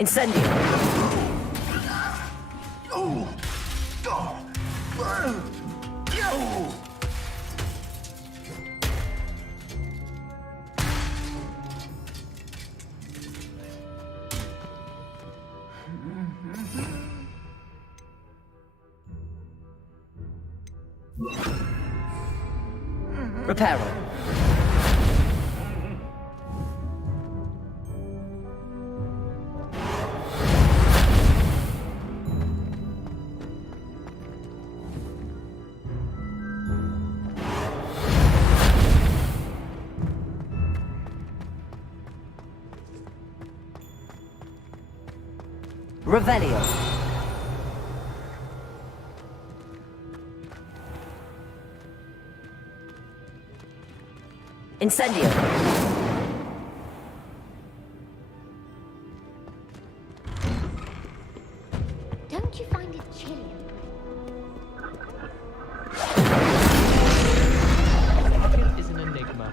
Incendio. Reparo. Revelio. Incendio. Don't you find it chilly? It is an enigma.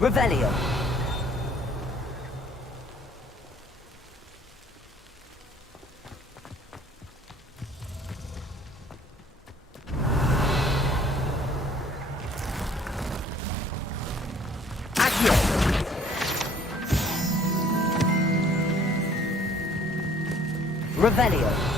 Revelio. Accio. Revelio.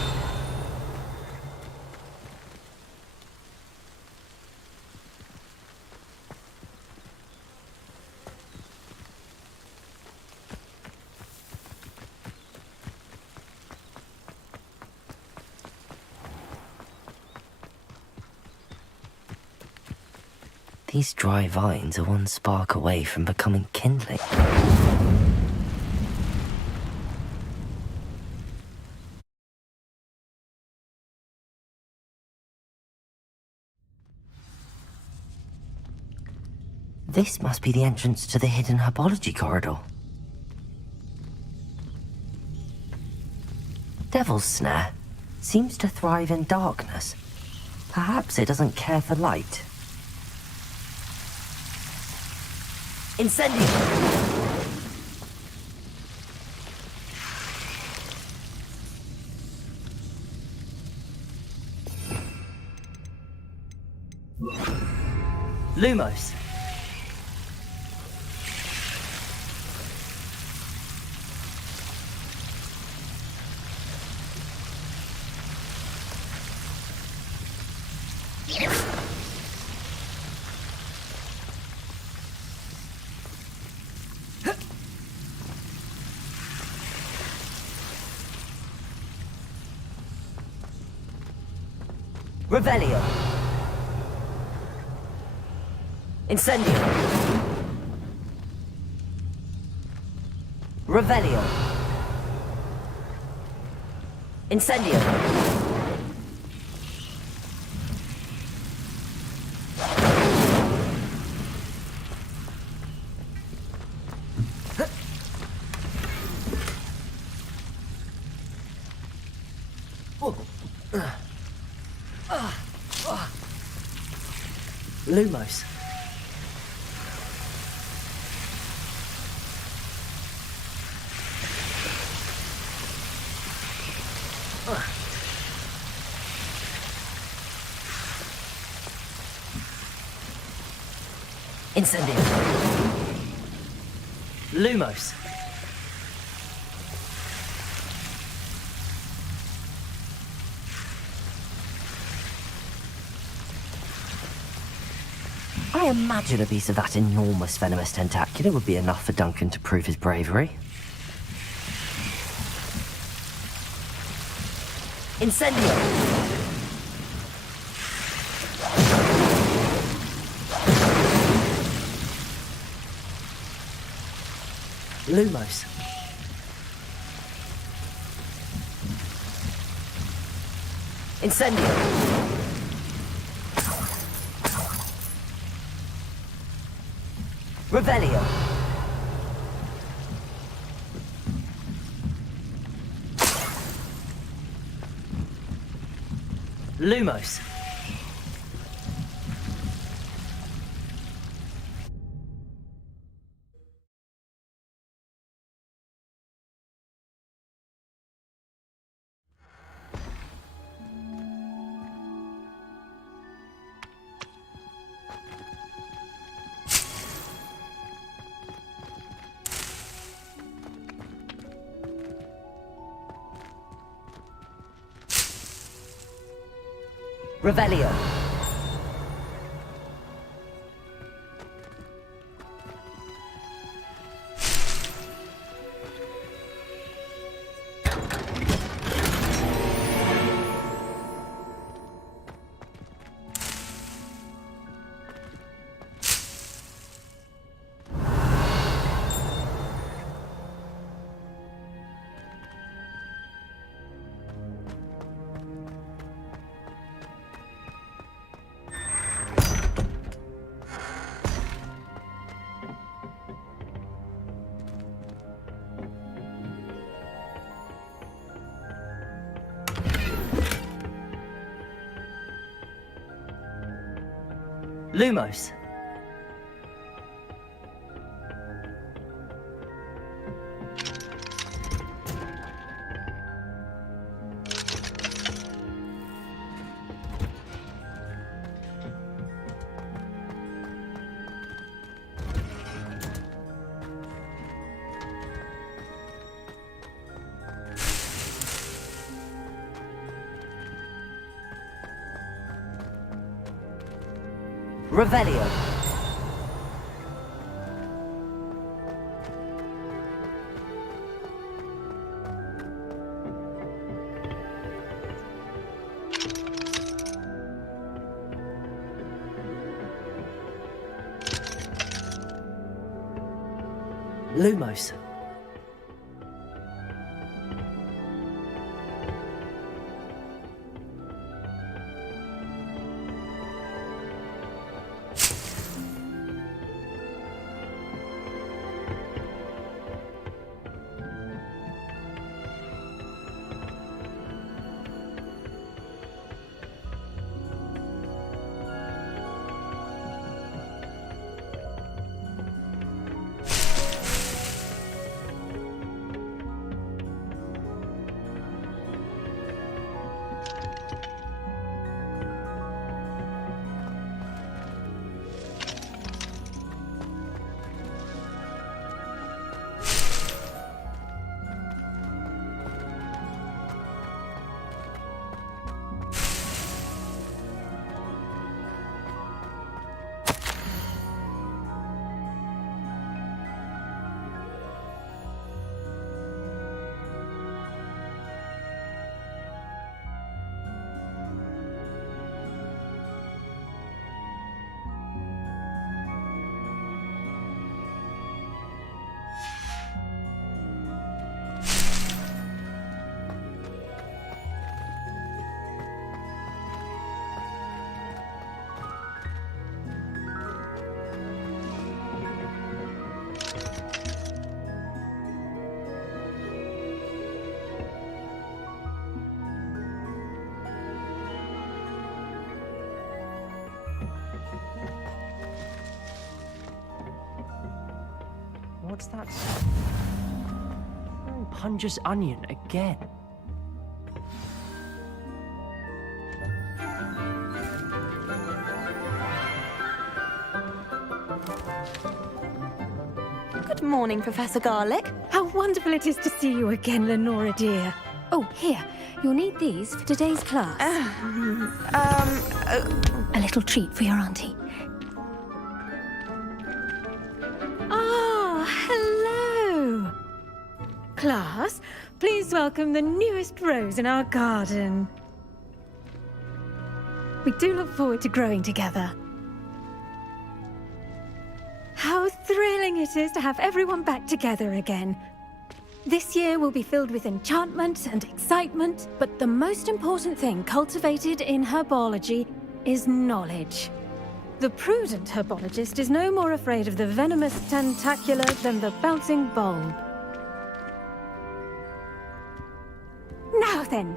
These dry vines are one spark away from becoming kindling. This must be the entrance to the hidden herbology corridor. Devil's Snare seems to thrive in darkness. Perhaps it doesn't care for light. Incendio! Lumos. Revelio. Incendio. Revelio. Incendio. Lumos. Incendio. Lumos. I imagine a piece of that enormous venomous tentacular would be enough for Duncan to prove his bravery. Incendio! Lumos. Incendio! Revelio. Lumos. Revelio. Lumos. Revelio. Lumos. What's that? Oh, Punja's onion again. Good morning, Professor Garlic. How wonderful it is to see you again, Lenora dear. Oh, here. You'll need these for today's class. A little treat for your auntie. Ah, hello. Class, please welcome the newest rose in our garden. We do look forward to growing together. How thrilling it is to have everyone back together again. This year will be filled with enchantment and excitement, but the most important thing cultivated in herbology is knowledge. The prudent herbologist is no more afraid of the venomous tentacular than the bouncing bulb. Now then,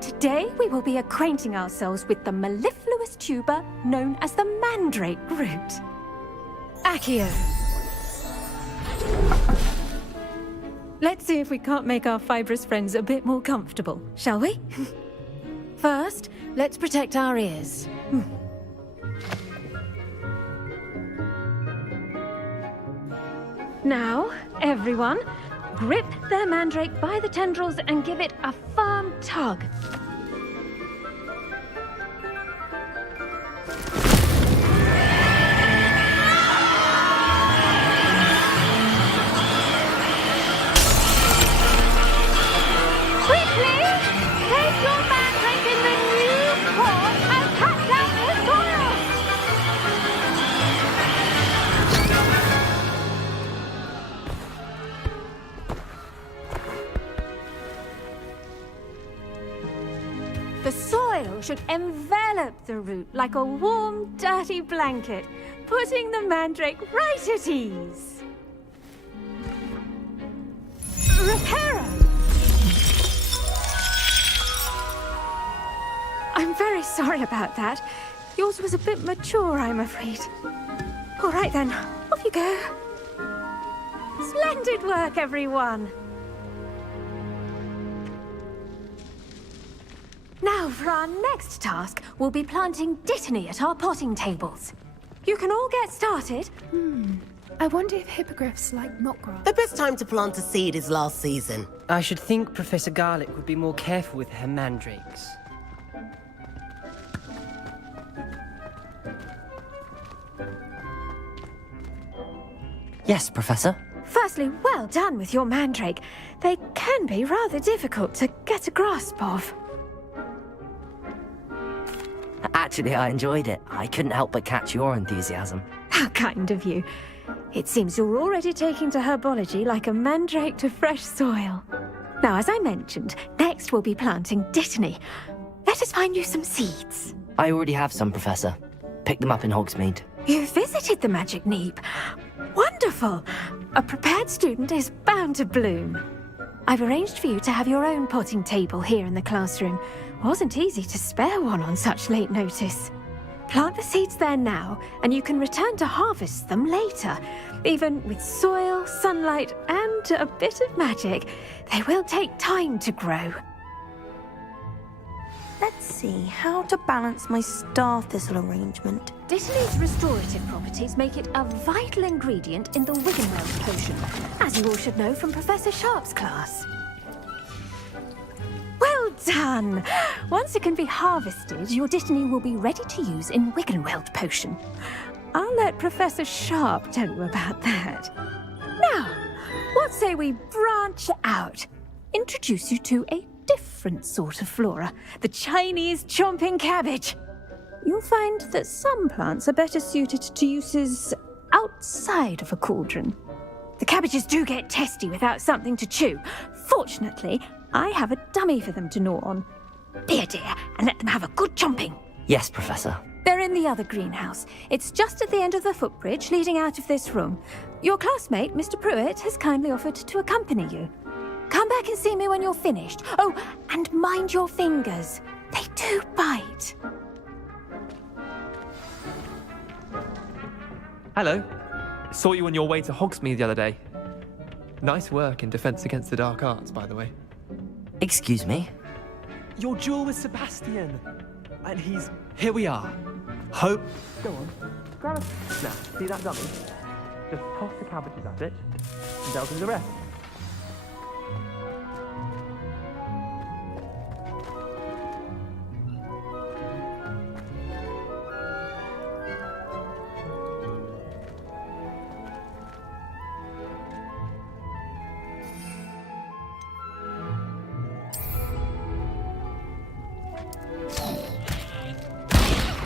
today we will be acquainting ourselves with the mellifluous tuber known as the mandrake root. Accio. Let's see if we can't make our fibrous friends a bit more comfortable, shall we? First, let's protect our ears. Now, everyone, grip their mandrake by the tendrils and give it a firm tug. The soil should envelop the root like a warm, dirty blanket, putting the mandrake right at ease. Reparo! I'm very sorry about that. Yours was a bit mature, I'm afraid. All right then, off you go. Splendid work, everyone. Now, for our next task, we'll be planting dittany at our potting tables. You can all get started. I wonder if hippogriffs like knotgrass. The best time to plant a seed is last season. I should think Professor Garlic would be more careful with her mandrakes. Yes, Professor. Firstly, well done with your mandrake. They can be rather difficult to get a grasp of. Actually, I enjoyed it. I couldn't help but catch your enthusiasm. How kind of you. It seems you're already taking to herbology like a mandrake to fresh soil. Now, as I mentioned, next we'll be planting dittany. Let us find you some seeds. I already have some, Professor. Picked them up in Hogsmeade. You visited the Magic Neep. Wonderful! A prepared student is bound to bloom. I've arranged for you to have your own potting table here in the classroom. Wasn't easy to spare one on such late notice. Plant the seeds there now, and you can return to harvest them later. Even with soil, sunlight, and a bit of magic, they will take time to grow. Let's see how to balance my star thistle arrangement. Dittany's restorative properties make it a vital ingredient in the Wiggenweld potion, as you all should know from Professor Sharp's class. Well done! Once it can be harvested, your dittany will be ready to use in Wiggenweld potion. I'll let Professor Sharp tell you about that. Now, what say we branch out? Introduce you to a different sort of flora, the Chinese chomping cabbage. You'll find that some plants are better suited to uses outside of a cauldron. The cabbages do get testy without something to chew. Fortunately, I have a dummy for them to gnaw on. Be a dear and let them have a good chomping. Yes, Professor. They're in the other greenhouse. It's just at the end of the footbridge leading out of this room. Your classmate, Mr. Pruitt, has kindly offered to accompany you. Come back and see me when you're finished. Oh, and mind your fingers. They do bite. Hello. Saw you on your way to Hogsmeade the other day. Nice work in Defense Against the Dark Arts, by the way. Excuse me? Your duel with Sebastian! And he's... Here we are. Hope... Go on. Grab a... Now, see that dummy? Just toss the cabbages at it, and they'll do the rest.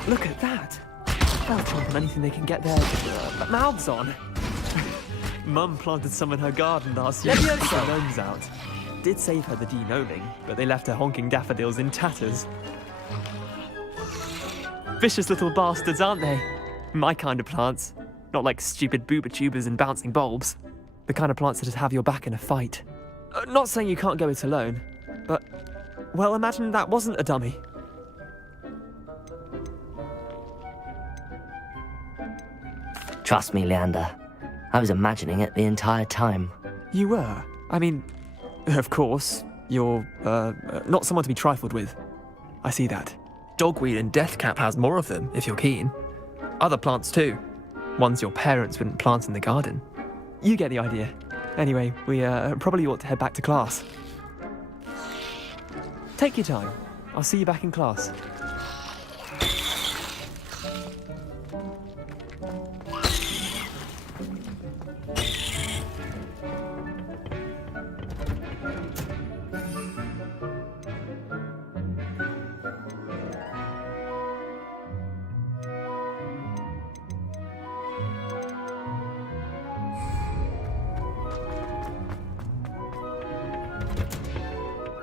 Look at that! They'll chomp on anything they can get their mouths on. Mum planted some in her garden last year to take her gnomes out. Did save her the de-gnoming, but they left her honking daffodils in tatters. Vicious little bastards, aren't they? My kind of plants. Not like stupid booba tubers and bouncing bulbs. The kind of plants that just have your back in a fight. Not saying you can't go it alone, but... Well, imagine that wasn't a dummy. Trust me, Leander. I was imagining it the entire time. You were? I mean, of course, you're, not someone to be trifled with. I see that. Dogweed and deathcap has more of them, if you're keen. Other plants too. Ones your parents wouldn't plant in the garden. You get the idea. Anyway, we, probably ought to head back to class. Take your time. I'll see you back in class.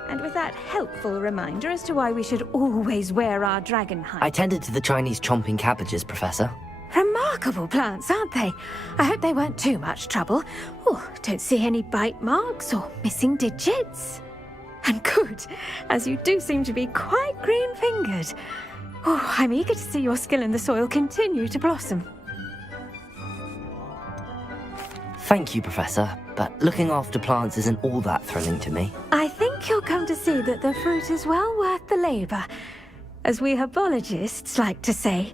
And with that helpful reminder as to why we should always wear our dragon hide. I tended to the Chinese chomping cabbages, Professor. Remarkable plants, aren't they? I hope they weren't too much trouble. Oh, don't see any bite marks or missing digits. And good, as you do seem to be quite green-fingered. Oh, I'm eager to see your skill in the soil continue to blossom. Thank you, Professor, but looking after plants isn't all that thrilling to me. I think you'll come to see that the fruit is well worth the labour. As we herbologists like to say,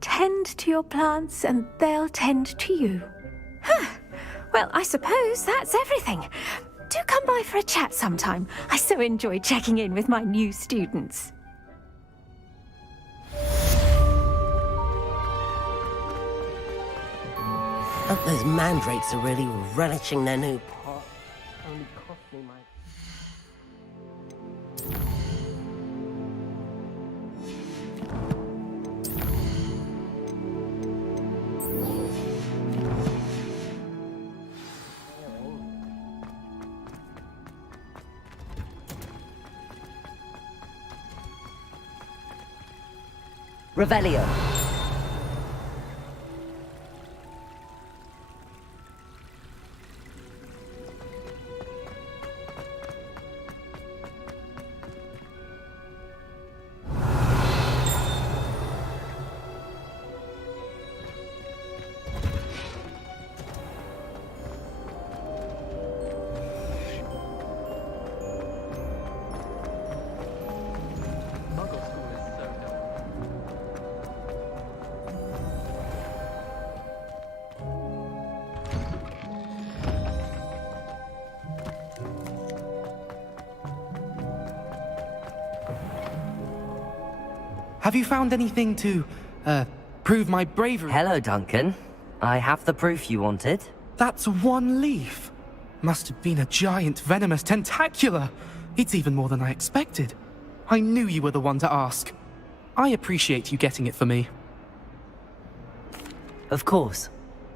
tend to your plants and they'll tend to you. Huh. Well, I suppose that's everything. Do come by for a chat sometime. I so enjoy checking in with my new students. Hope those mandrakes are really relishing their new pot. Only cost me my... Revelio. Have you found anything to, prove my bravery? Hello, Duncan. I have the proof you wanted. That's one leaf. Must have been a giant venomous tentacula. It's even more than I expected. I knew you were the one to ask. I appreciate you getting it for me. Of course.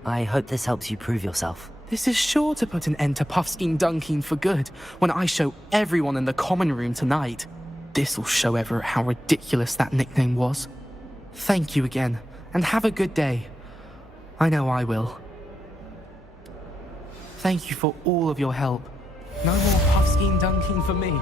I hope this helps you prove yourself. This is sure to put an end to Puffskein Dunkeen for good when I show everyone in the common room tonight. This'll show Everett how ridiculous that nickname was. Thank you again, and have a good day. I know I will. Thank you for all of your help. No more Puffskein Dunkeen for me.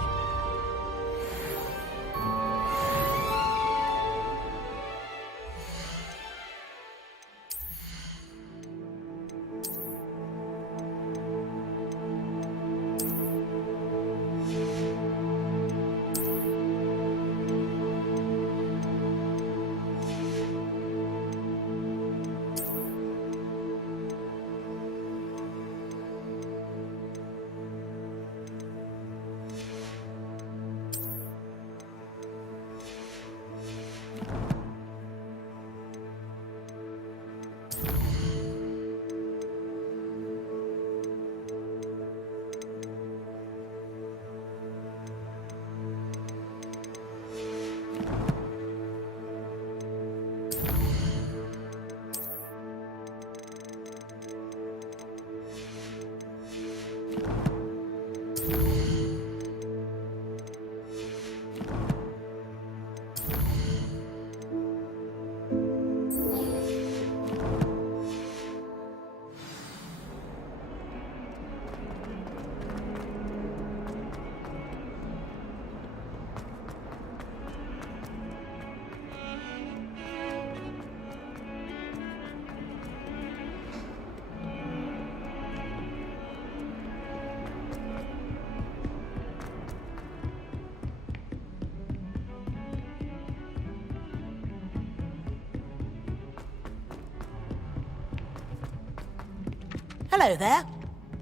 Hello there.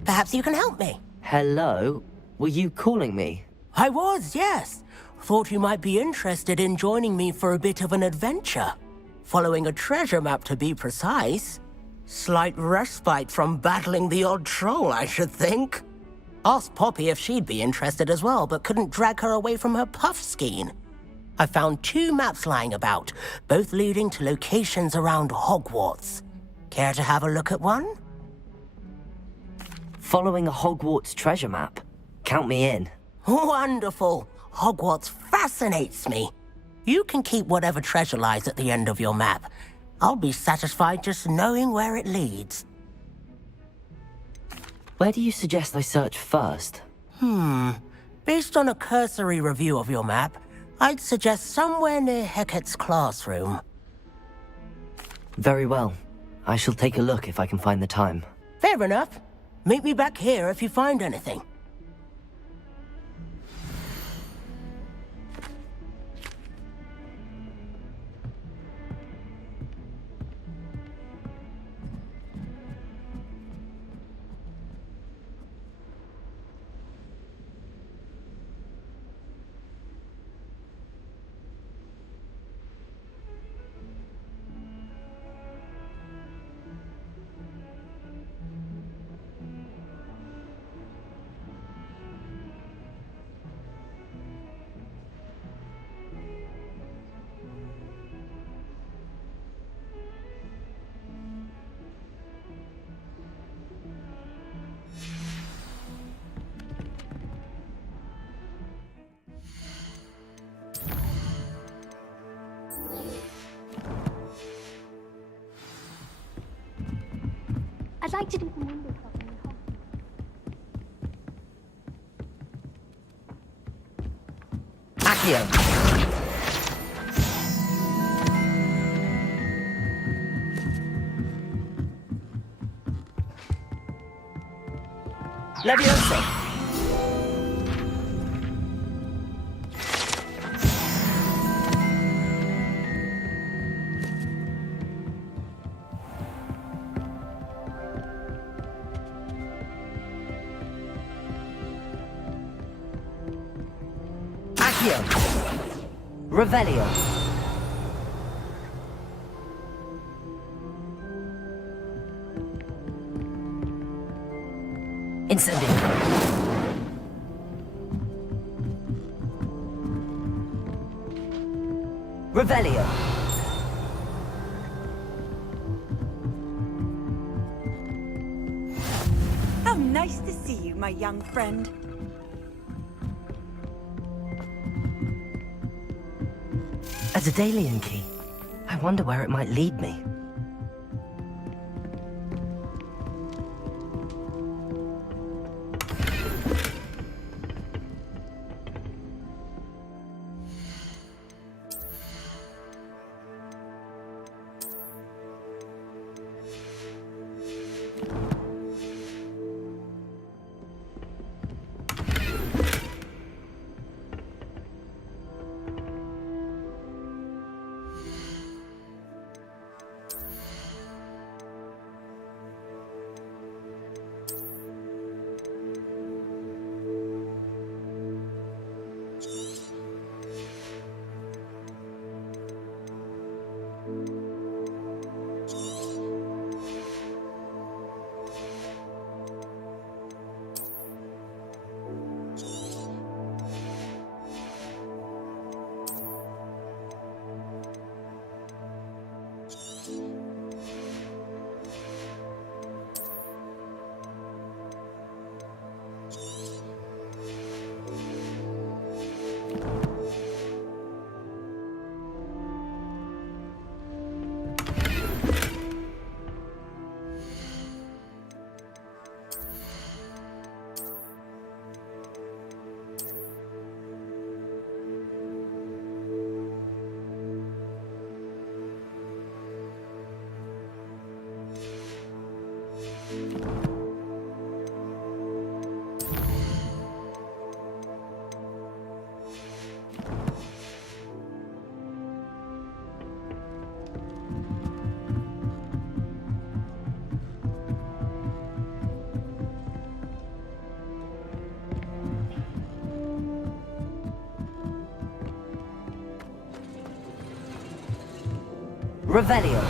Perhaps you can help me. Hello? Were you calling me? I was, yes. Thought you might be interested in joining me for a bit of an adventure. Following a treasure map, to be precise. Slight respite from battling the odd troll, I should think. Asked Poppy if she'd be interested as well, but couldn't drag her away from her puff skein. I found 2 maps lying about, both leading to locations around Hogwarts. Care to have a look at one? Following a Hogwarts treasure map? Count me in. Wonderful. Hogwarts fascinates me. You can keep whatever treasure lies at the end of your map. I'll be satisfied just knowing where it leads. Where do you suggest I search first? Based on a cursory review of your map, I'd suggest somewhere near Hecate's classroom. Very well. I shall take a look if I can find the time. Fair enough. Meet me back here if you find anything. I'd like to do some window shopping at home. Accio! Leviosa! Accio! Revelio! Incendio! Revelio! How nice to see you, my young friend. A Daedalian key. I wonder where it might lead me. Revelio.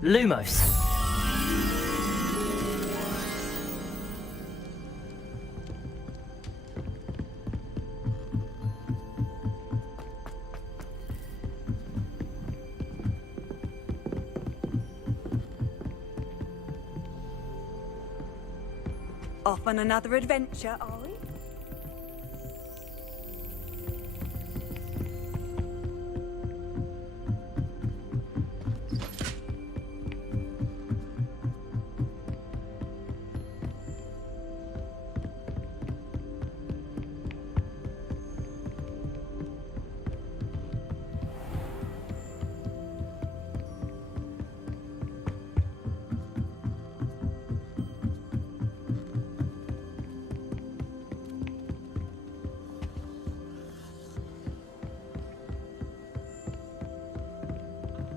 Lumos. Off on another adventure, are we?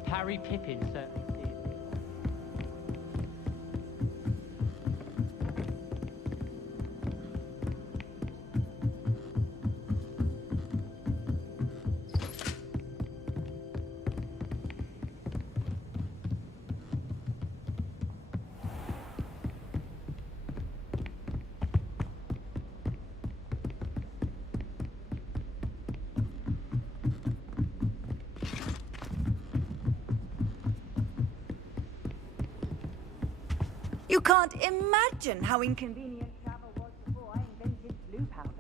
Harry Pippin certainly did. You can't imagine how inconvenient travel was before I invented blue powder.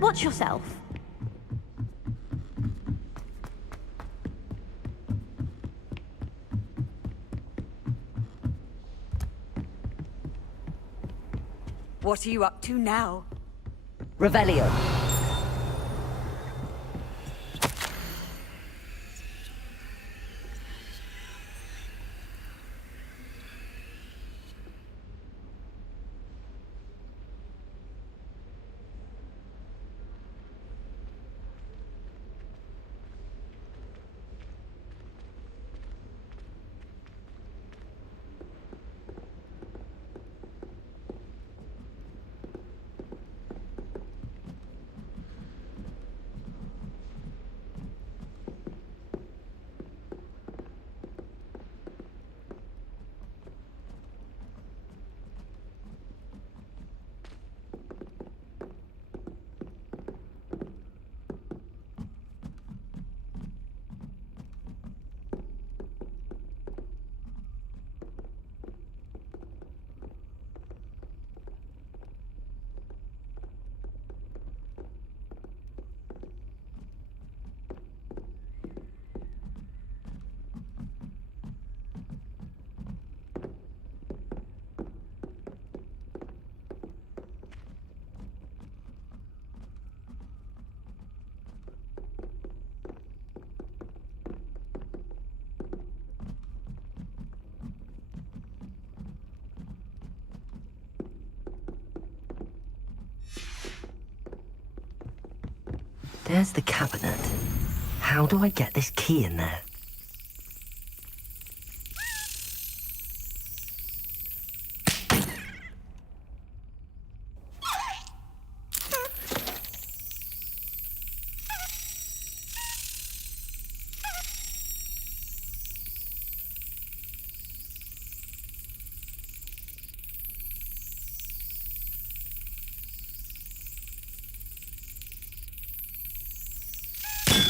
Watch yourself. What are you up to now? Revelio. There's the cabinet. How do I get this key in there?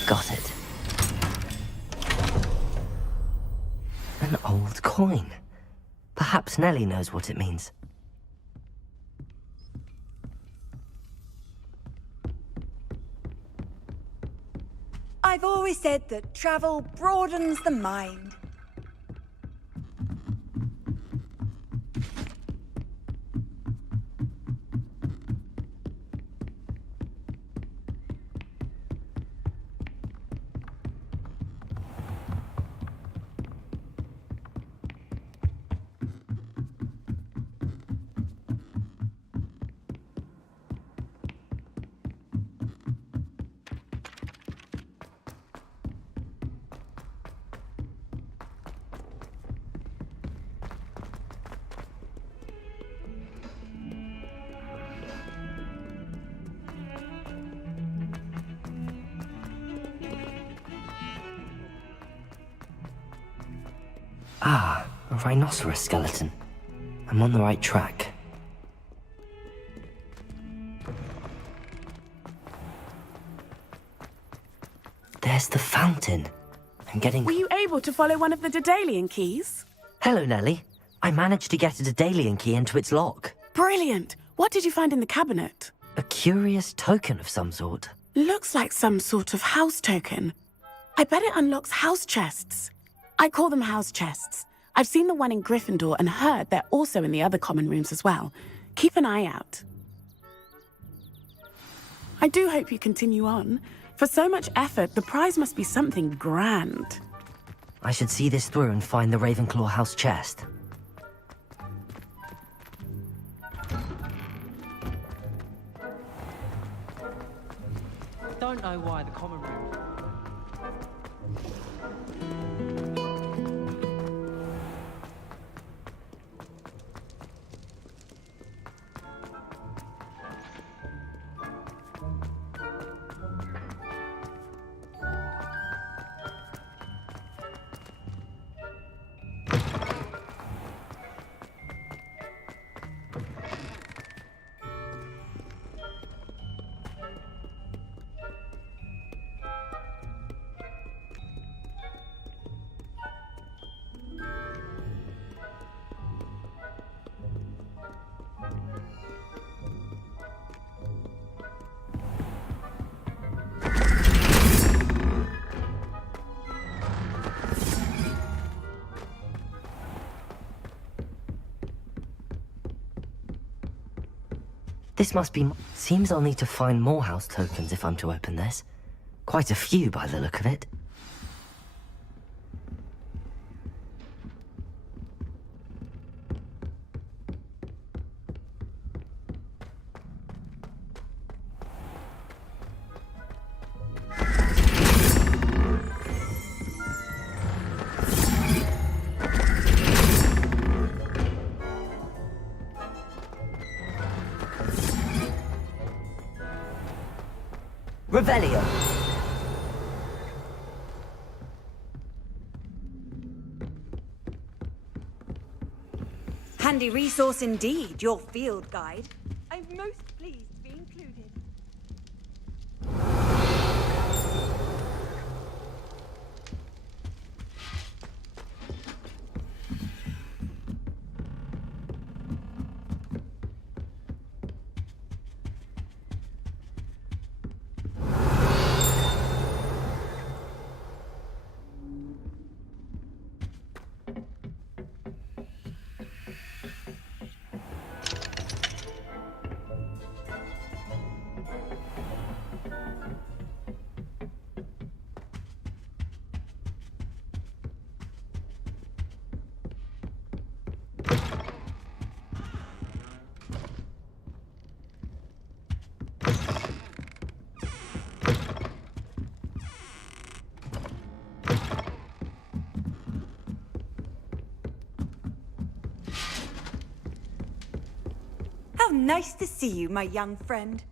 Got it. An old coin. Perhaps Nellie knows what it means. I've always said that travel broadens the mind. Ah, a rhinoceros skeleton. I'm on the right track. There's the fountain. I'm getting... Were you able to follow one of the Daedalian keys? Hello, Nellie. I managed to get a Daedalian key into its lock. Brilliant! What did you find in the cabinet? A curious token of some sort. Looks like some sort of house token. I bet it unlocks house chests. I call them house chests. I've seen the one in Gryffindor and heard they're also in the other common rooms as well. Keep an eye out. I do hope you continue on. For so much effort, the prize must be something grand. I should see this through and find the Ravenclaw house chest. Don't know why the common room. This must be... Seems I'll need to find more house tokens if I'm to open this. Quite a few by the look of it. Revelio. Handy resource indeed, your field guide. I'm most pleased to be included. How nice to see you, my young friend.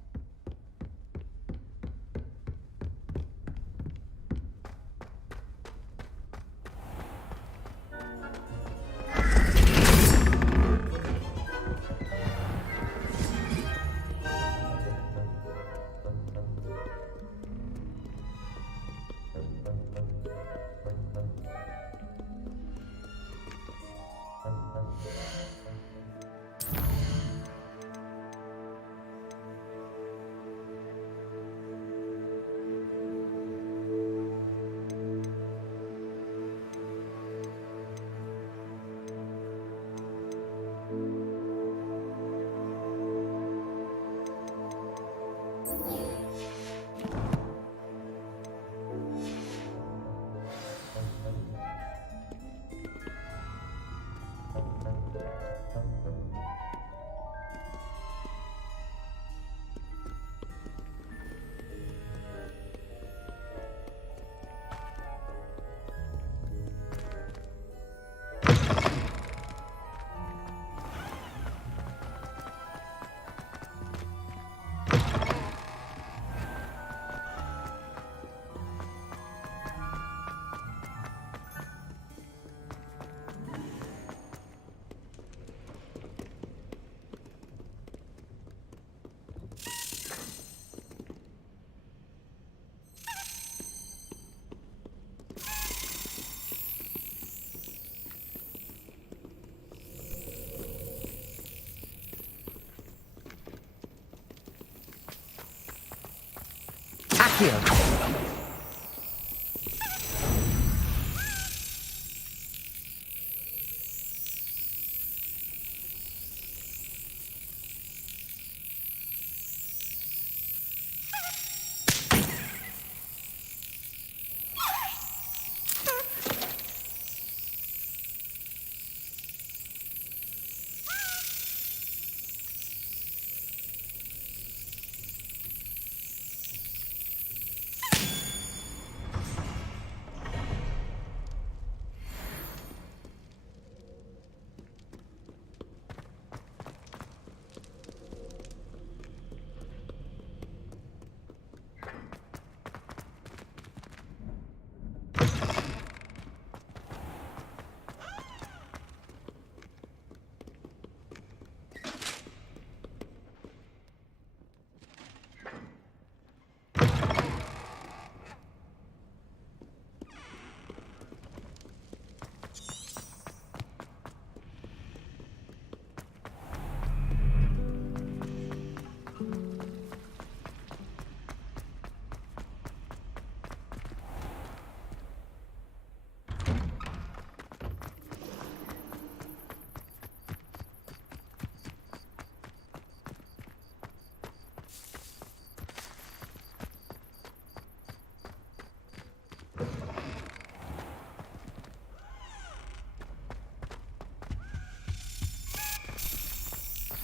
Here.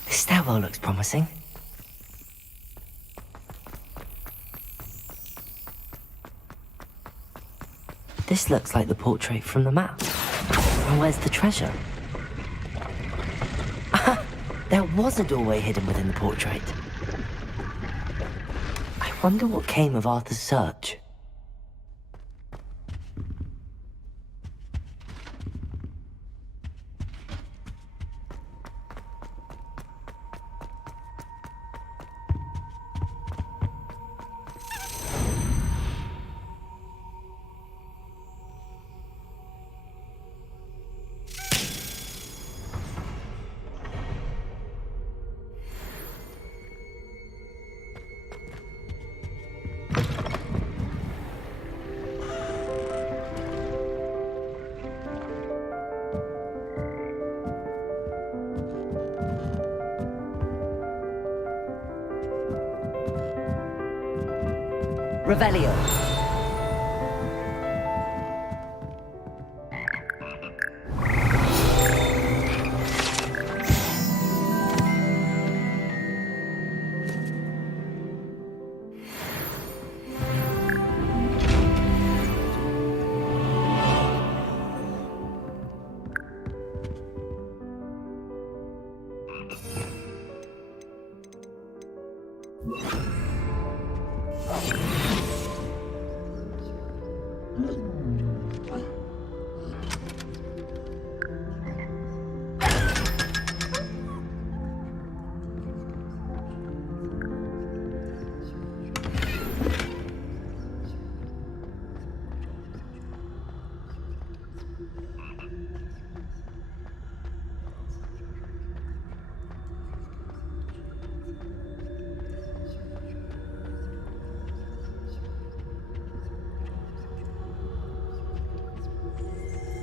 This stairwell looks promising. This looks like the portrait from the map. And where's the treasure? There was a doorway hidden within the portrait. I wonder what came of Arthur's search. Revelio.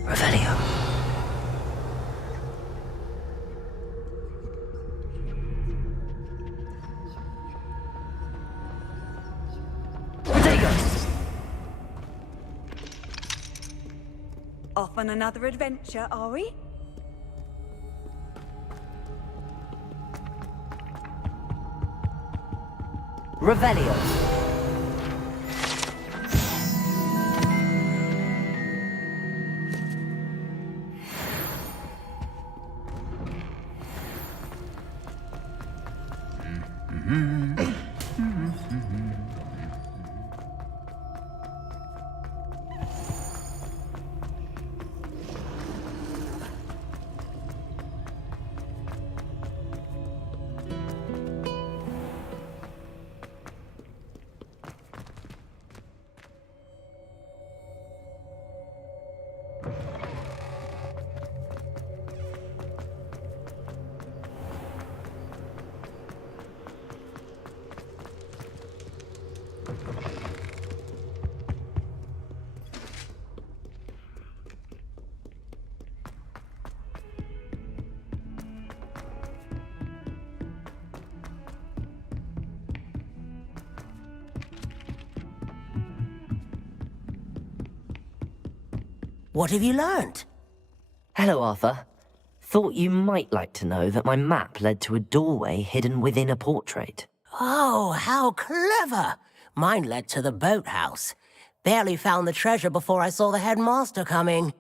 Revelio. Off on another adventure, are we? Revelio. What have you learnt? Hello, Arthur. Thought you might like to know that my map led to a doorway hidden within a portrait. Oh, how clever! Mine led to the boathouse. Barely found the treasure before I saw the headmaster coming.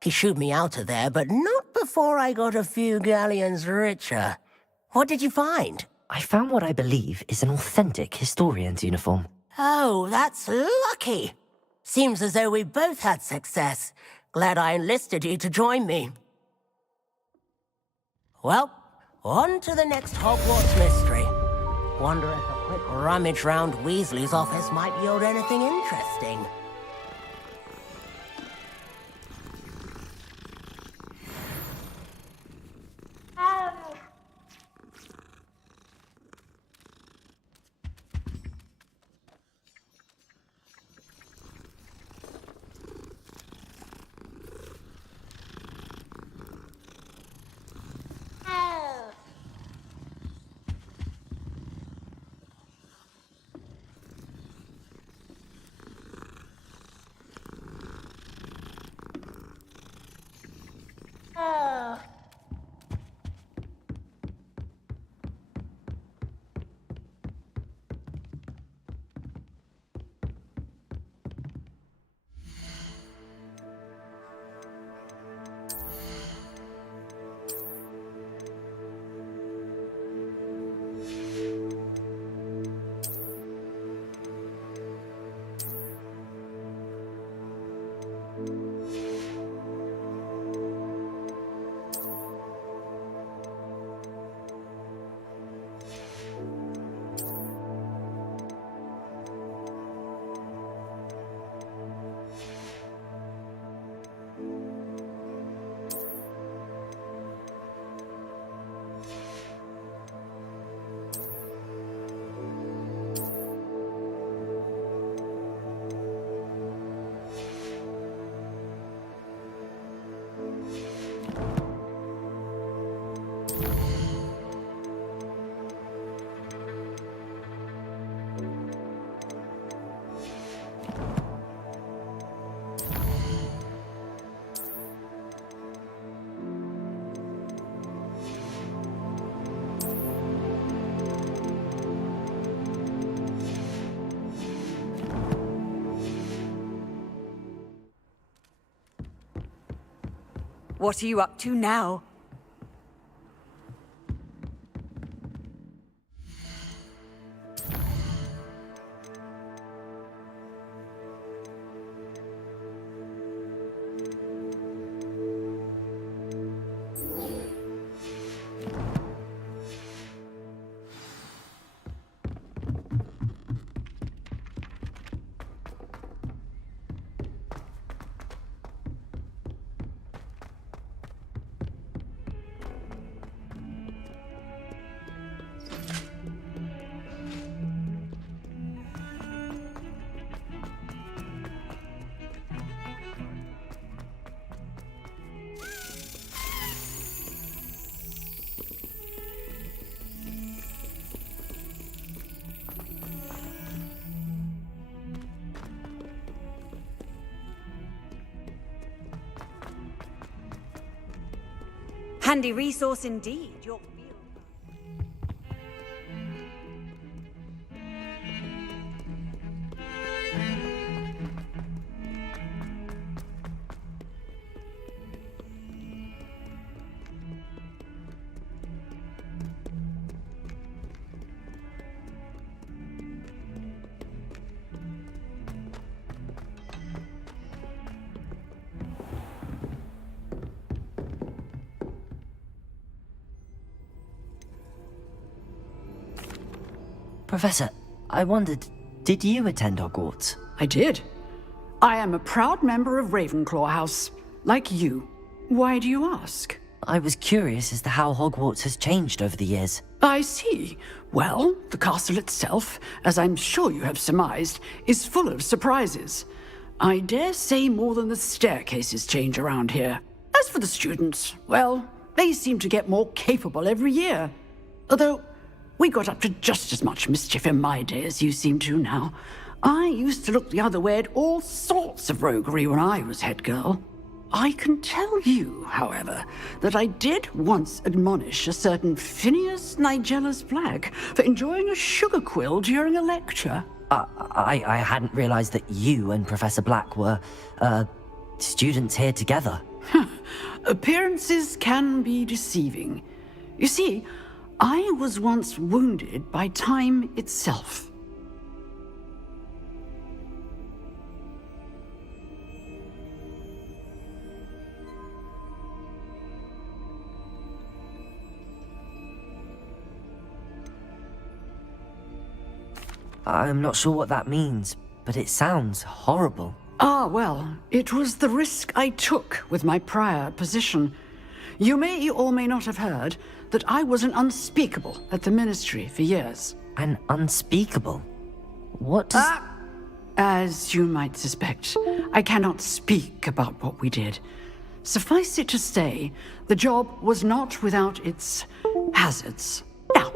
He shooed me out of there, but not before I got a few galleons richer. What did you find? I found what I believe is an authentic historian's uniform. Oh, that's lucky. Seems as though we both had success. Glad I enlisted you to join me. Well, on to the next Hogwarts mystery. Wonder if a quick rummage round Weasley's office might yield anything interesting. What are you up to now? Handy resource indeed. Your Professor, I wondered, did you attend Hogwarts? I did. I am a proud member of Ravenclaw House, like you. Why do you ask? I was curious as to how Hogwarts has changed over the years. I see. Well, the castle itself, as I'm sure you have surmised, is full of surprises. I dare say more than the staircases change around here. As for the students, well, they seem to get more capable every year. Although, we got up to just as much mischief in my day as you seem to now. I used to look the other way at all sorts of roguery when I was head girl. I can tell you, however, that I did once admonish a certain Phineas Nigellus Black for enjoying a sugar quill during a lecture. I hadn't realized that you and Professor Black were, students here together. Appearances can be deceiving. You see, I was once wounded by time itself. I'm not sure what that means, but it sounds horrible. Ah, well, it was the risk I took with my prior position. You may or may not have heard that I was an unspeakable at the Ministry for years. An unspeakable? What does... As you might suspect, I cannot speak about what we did. Suffice it to say, the job was not without its hazards. Now,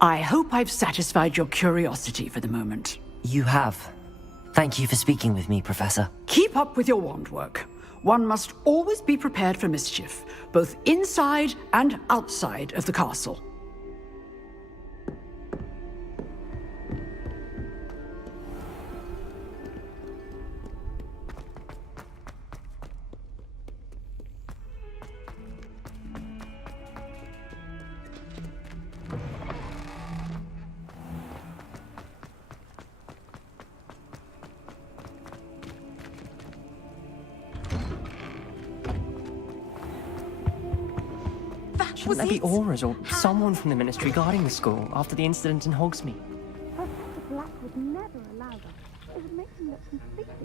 I hope I've satisfied your curiosity for the moment. You have. Thank you for speaking with me, Professor. Keep up with your wand work. One must always be prepared for mischief, both inside and outside of the castle. Shouldn't there be auras or someone from the Ministry guarding the school after the incident in Hogsmeade? Professor Black would never allow that. It would make him look completely